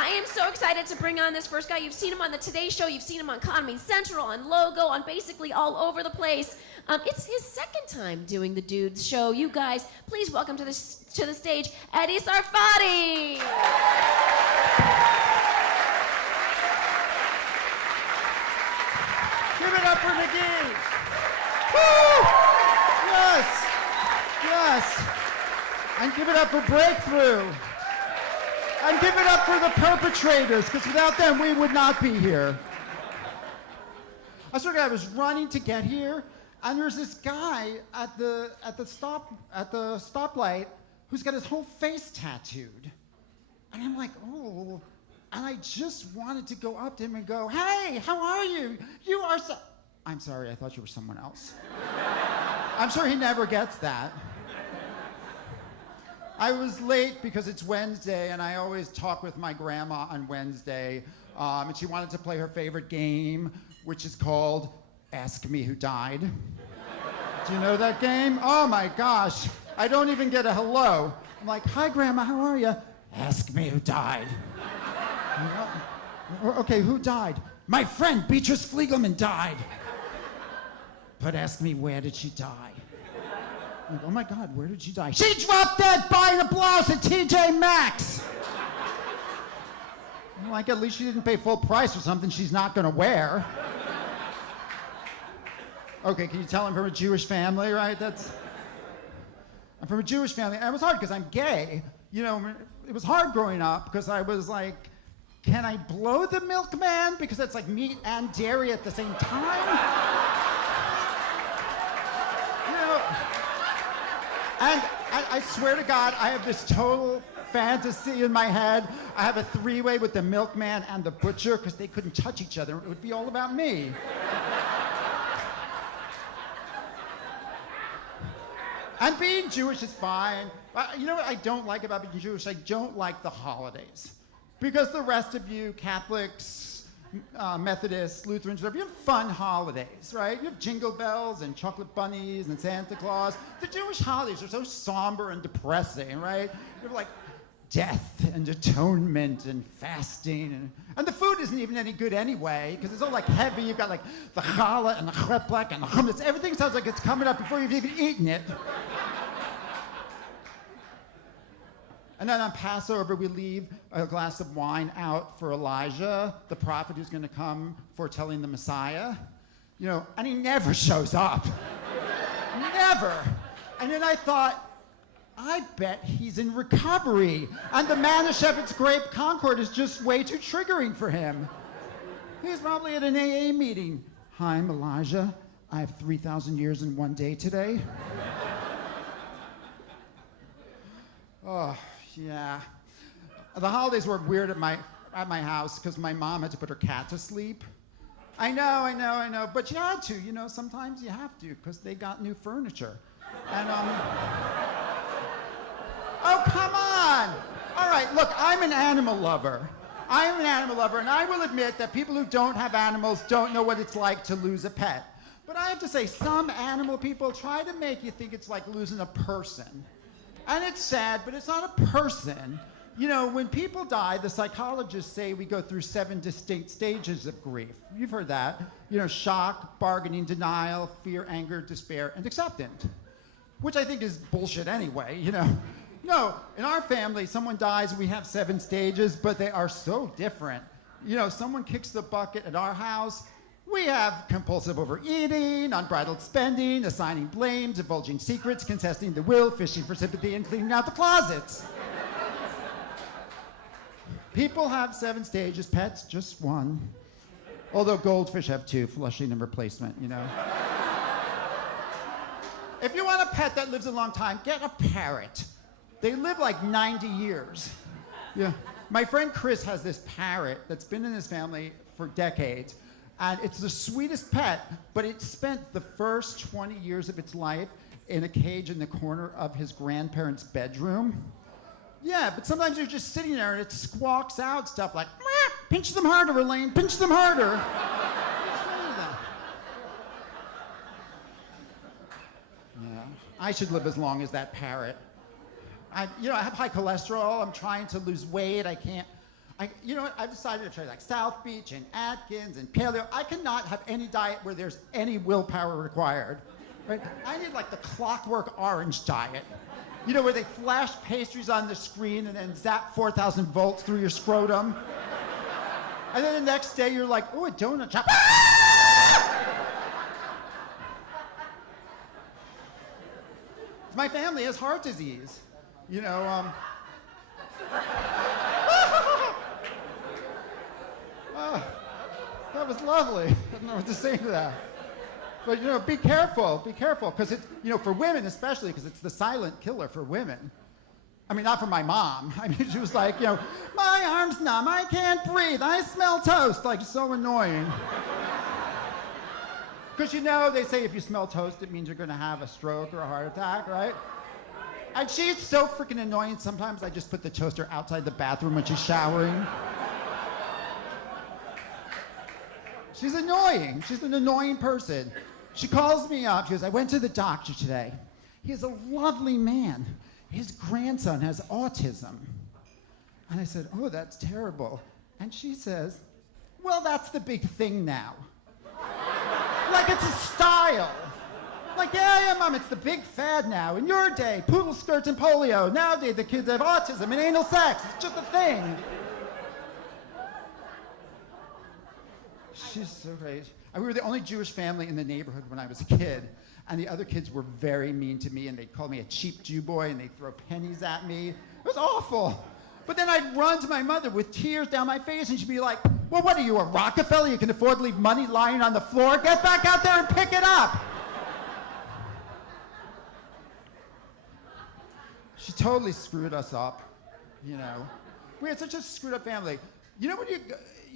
I am so excited to bring on this first guy. You've seen him on the Today Show. You've seen him on Comedy Central, on Logo, on basically all over the place. It's his second time doing the Dudes Show. You guys, please welcome to the stage, Eddie Sarfaty. Give it up for McGee. Woo! Yes. Yes. And give it up for Breakthrough. And give it up for the perpetrators, because without them, we would not be here. I swear to God, I was running to get here, and there's this guy at the stoplight who's got his whole face tattooed. And I'm like, oh. And I just wanted to go up to him and go, hey, how are you? You are so... I'm sorry, I thought you were someone else. I'm sure he never gets that. I was late because it's Wednesday, and I always talk with my grandma on Wednesday, and she wanted to play her favorite game, which is called Ask Me Who Died. Do you know that game? Oh my gosh, I don't even get a hello. I'm like, hi Grandma, how are you? Ask me who died. Okay, who died? My friend Beatrice Fliegelman died. But ask me, where did she die? Like, oh my God, where did she die? She dropped dead buying a blouse at TJ Maxx. I'm like, at least she didn't pay full price for something she's not gonna wear. Okay, can you tell I'm from a Jewish family, right? I'm from a Jewish family, and it was hard because I'm gay. You know, it was hard growing up because I was like, can I blow the milkman? Because that's like meat and dairy at the same time. You know, and I swear to God, I have this total fantasy in my head. I have a three-way with the milkman and the butcher because they couldn't touch each other. It would be all about me. And being Jewish is fine. You know what I don't like about being Jewish? I don't like the holidays. Because the rest of you, Catholics, Methodists, Lutherans, whatever, you have fun holidays, right? You have jingle bells and chocolate bunnies and Santa Claus. The Jewish holidays are so somber and depressing, right? You have like death and atonement and fasting. And the food isn't even any good anyway, because it's all like heavy. You've got like the challah and the cheplek and the hummus. Everything sounds like it's coming up before you've even eaten it. And then on Passover, we leave a glass of wine out for Elijah, the prophet who's going to come foretelling the Messiah. You know, and he never shows up. Never. And then I thought, I bet he's in recovery. And the Manischewitz Grape Concord is just way too triggering for him. He's probably at an AA meeting. Hi, I'm Elijah. I have 3,000 years in one day today. Oh. Yeah. The holidays were weird at my house because my mom had to put her cat to sleep. I know. But you had to, you know, sometimes you have to because they got new furniture. And, oh, come on. All right, look, I'm an animal lover. And I will admit that people who don't have animals don't know what it's like to lose a pet. But I have to say, some animal people try to make you think it's like losing a person. And it's sad, but it's not a person. You know, when people die, the psychologists say we go through 7 distinct stages of grief. You've heard that. You know, shock, bargaining, denial, fear, anger, despair, and acceptance. Which I think is bullshit anyway, you know. No, in our family, someone dies, we have 7 stages, but they are so different. You know, someone kicks the bucket at our house, we have compulsive overeating, unbridled spending, assigning blame, divulging secrets, contesting the will, fishing for sympathy, and cleaning out the closets. People have 7 stages, pets just 1. Although goldfish have 2, flushing and replacement, you know. If you want a pet that lives a long time, get a parrot. They live like 90 years. Yeah. My friend Chris has this parrot that's been in his family for decades. And it's the sweetest pet, but it spent the first 20 years of its life in a cage in the corner of his grandparents' bedroom. Yeah, but sometimes you're just sitting there and it squawks out stuff like, pinch them harder, Elaine, pinch them harder. Yeah, I should live as long as that parrot. I have high cholesterol, I'm trying to lose weight, I can't. You know what? I've decided to try like South Beach and Atkins and Paleo. I cannot have any diet where there's any willpower required. Right? I need like the Clockwork Orange diet. You know, where they flash pastries on the screen and then zap 4,000 volts through your scrotum. And then the next day you're like, oh, a donut shop. My family has heart disease. You know, that was lovely. I don't know what to say to that. But, you know, be careful, because it's, you know, for women especially, because it's the silent killer for women. I mean, not for my mom. I mean, she was like, you know, my arm's numb, I can't breathe, I smell toast, like so annoying. Because, you know, they say if you smell toast, it means you're going to have a stroke or a heart attack, right? And she's so freaking annoying, sometimes I just put the toaster outside the bathroom when she's showering. She's annoying. She's an annoying person. She calls me up. She goes, I went to the doctor today. He's a lovely man. His grandson has autism. And I said, oh, that's terrible. And she says, well, that's the big thing now. Like it's a style. Like, yeah, Mom, it's the big fad now. In your day, poodle skirts and polio. Nowadays, the kids have autism and anal sex. It's just a thing. She's so great. We were the only Jewish family in the neighborhood when I was a kid, and the other kids were very mean to me, and they'd call me a cheap Jew boy, and they'd throw pennies at me. It was awful. But then I'd run to my mother with tears down my face, and she'd be like, well, what are you, a Rockefeller? You can afford to leave money lying on the floor? Get back out there and pick it up. She totally screwed us up, you know. We had such a screwed up family. You know when you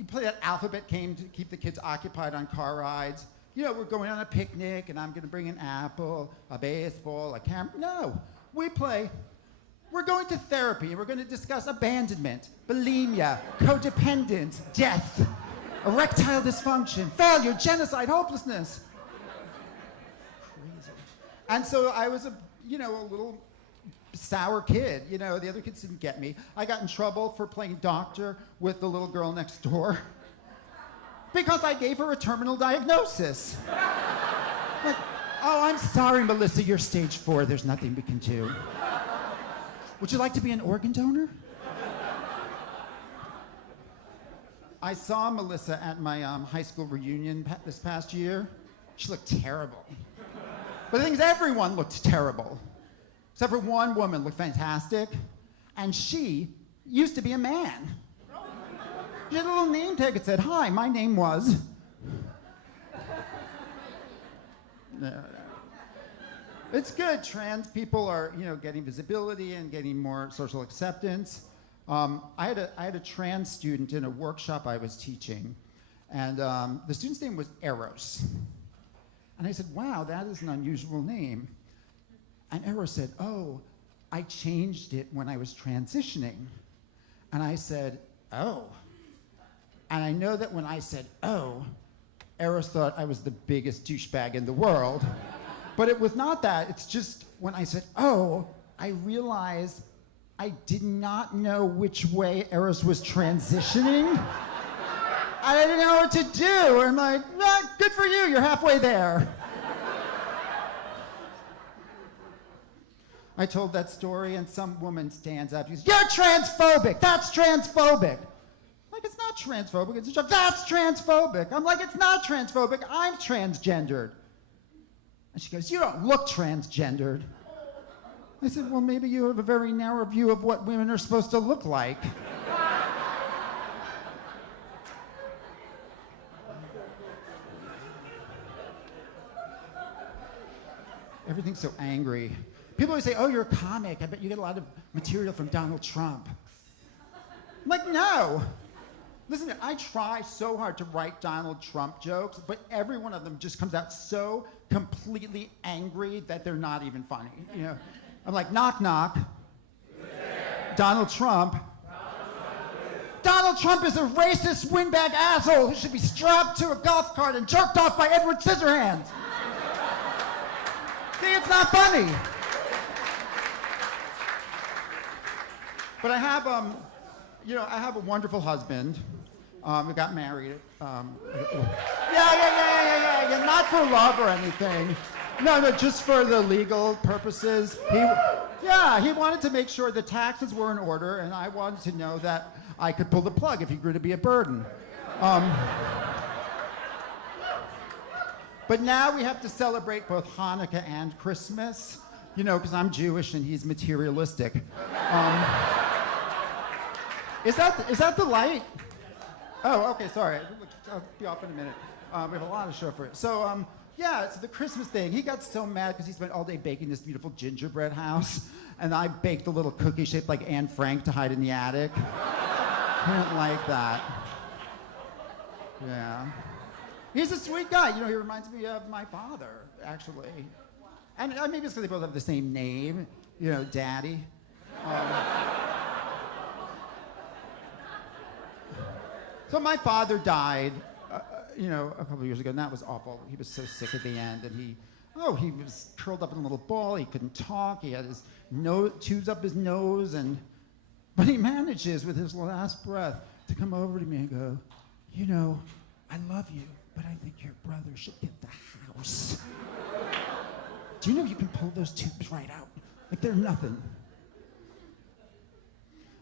play that alphabet game to keep the kids occupied on car rides? You know, we're going on a picnic and I'm going to bring an apple, a baseball, a camera. No, we play. We're going to therapy and we're going to discuss abandonment, bulimia, codependence, death, erectile dysfunction, failure, genocide, hopelessness. Crazy. And so I was a little sour kid. You know, the other kids didn't get me. I got in trouble for playing doctor with the little girl next door because I gave her a terminal diagnosis. Like, oh, I'm sorry, Melissa, you're stage 4. There's nothing we can do. Would you like to be an organ donor? I saw Melissa at my high school reunion this past year. She looked terrible. But the thing is, everyone looked terrible. Except for one woman looked fantastic, and she used to be a man. She had a little name tag that said, hi, my name was. No. It's good. Trans people are, you know, getting visibility and getting more social acceptance. I had a trans student in a workshop I was teaching, and the student's name was Eros. And I said, wow, that is an unusual name. And Eros said, oh, I changed it when I was transitioning. And I said, oh. And I know that when I said, oh, Eros thought I was the biggest douchebag in the world. But it was not that. It's just when I said, oh, I realized I did not know which way Eros was transitioning. I didn't know what to do. I'm like, well, good for you, you're halfway there. I told that story and some woman stands up. She goes, you're transphobic. That's transphobic. I'm like, it's not transphobic. It's a joke. That's transphobic. I'm like, it's not transphobic. I'm transgendered. And she goes, you don't look transgendered. I said, well, maybe you have a very narrow view of what women are supposed to look like. Everything's so angry. People always say, oh, you're a comic. I bet you get a lot of material from Donald Trump. I'm like, no. Listen, I try so hard to write Donald Trump jokes, but every one of them just comes out so completely angry that they're not even funny. You know, I'm like, knock, knock. Donald Trump. Donald Trump is a racist windbag asshole who should be strapped to a golf cart and jerked off by Edward Scissorhands. See, it's not funny. But I have I have a wonderful husband. We got married. Yeah. Not for love or anything. No, just for the legal purposes. He wanted to make sure the taxes were in order, and I wanted to know that I could pull the plug if he grew to be a burden. But now we have to celebrate both Hanukkah and Christmas, because I'm Jewish and he's materialistic. Is that the light? Oh, okay, sorry. I'll be off in a minute. We have a lot of show for it. So, it's the Christmas thing. He got so mad because he spent all day baking this beautiful gingerbread house, and I baked a little cookie shaped like Anne Frank to hide in the attic. He didn't like that. Yeah. He's a sweet guy. He reminds me of my father, actually. And maybe it's because they both have the same name, Daddy. So my father died, a couple of years ago, and that was awful. He was so sick at the end, and he was curled up in a little ball. He couldn't talk. He had his tubes up his nose, but he manages with his last breath to come over to me and go, I love you, but I think your brother should get the house. Do you know you can pull those tubes right out? Like they're nothing.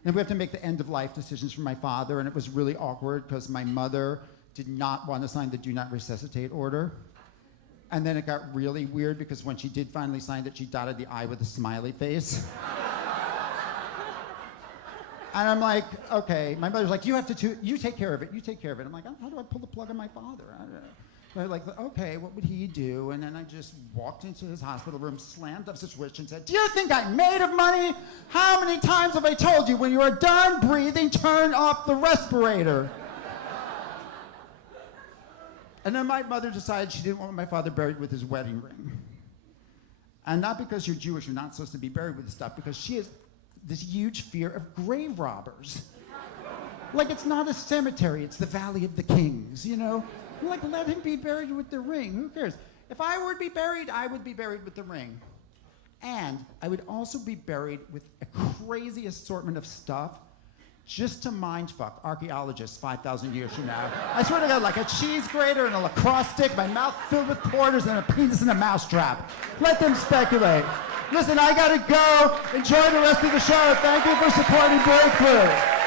And we have to make the end-of-life decisions for my father, and it was really awkward because my mother did not want to sign the do not resuscitate order. And then it got really weird because when she did finally sign it, she dotted the I with a smiley face. And I'm like, okay. My mother's like, you take care of it. You take care of it. I'm like, how do I pull the plug on my father? I don't know. They're like, okay, what would he do? And then I just walked into his hospital room, slammed up his wrist, and said, do you think I'm made of money? How many times have I told you when you are done breathing, turn off the respirator? And then my mother decided she didn't want my father buried with his wedding ring. And not because you're Jewish, you're not supposed to be buried with this stuff, because she has this huge fear of grave robbers. Like, it's not a cemetery, it's the Valley of the Kings, Like, let him be buried with the ring. Who cares? If I were to be buried, I would be buried with the ring. And I would also be buried with a crazy assortment of stuff just to mindfuck archaeologists 5,000 years from now. I swear to God, like a cheese grater and a lacrosse stick, my mouth filled with quarters, and a penis in a mousetrap. Let them speculate. Listen, I gotta go. Enjoy the rest of the show. Thank you for supporting Breakthrough.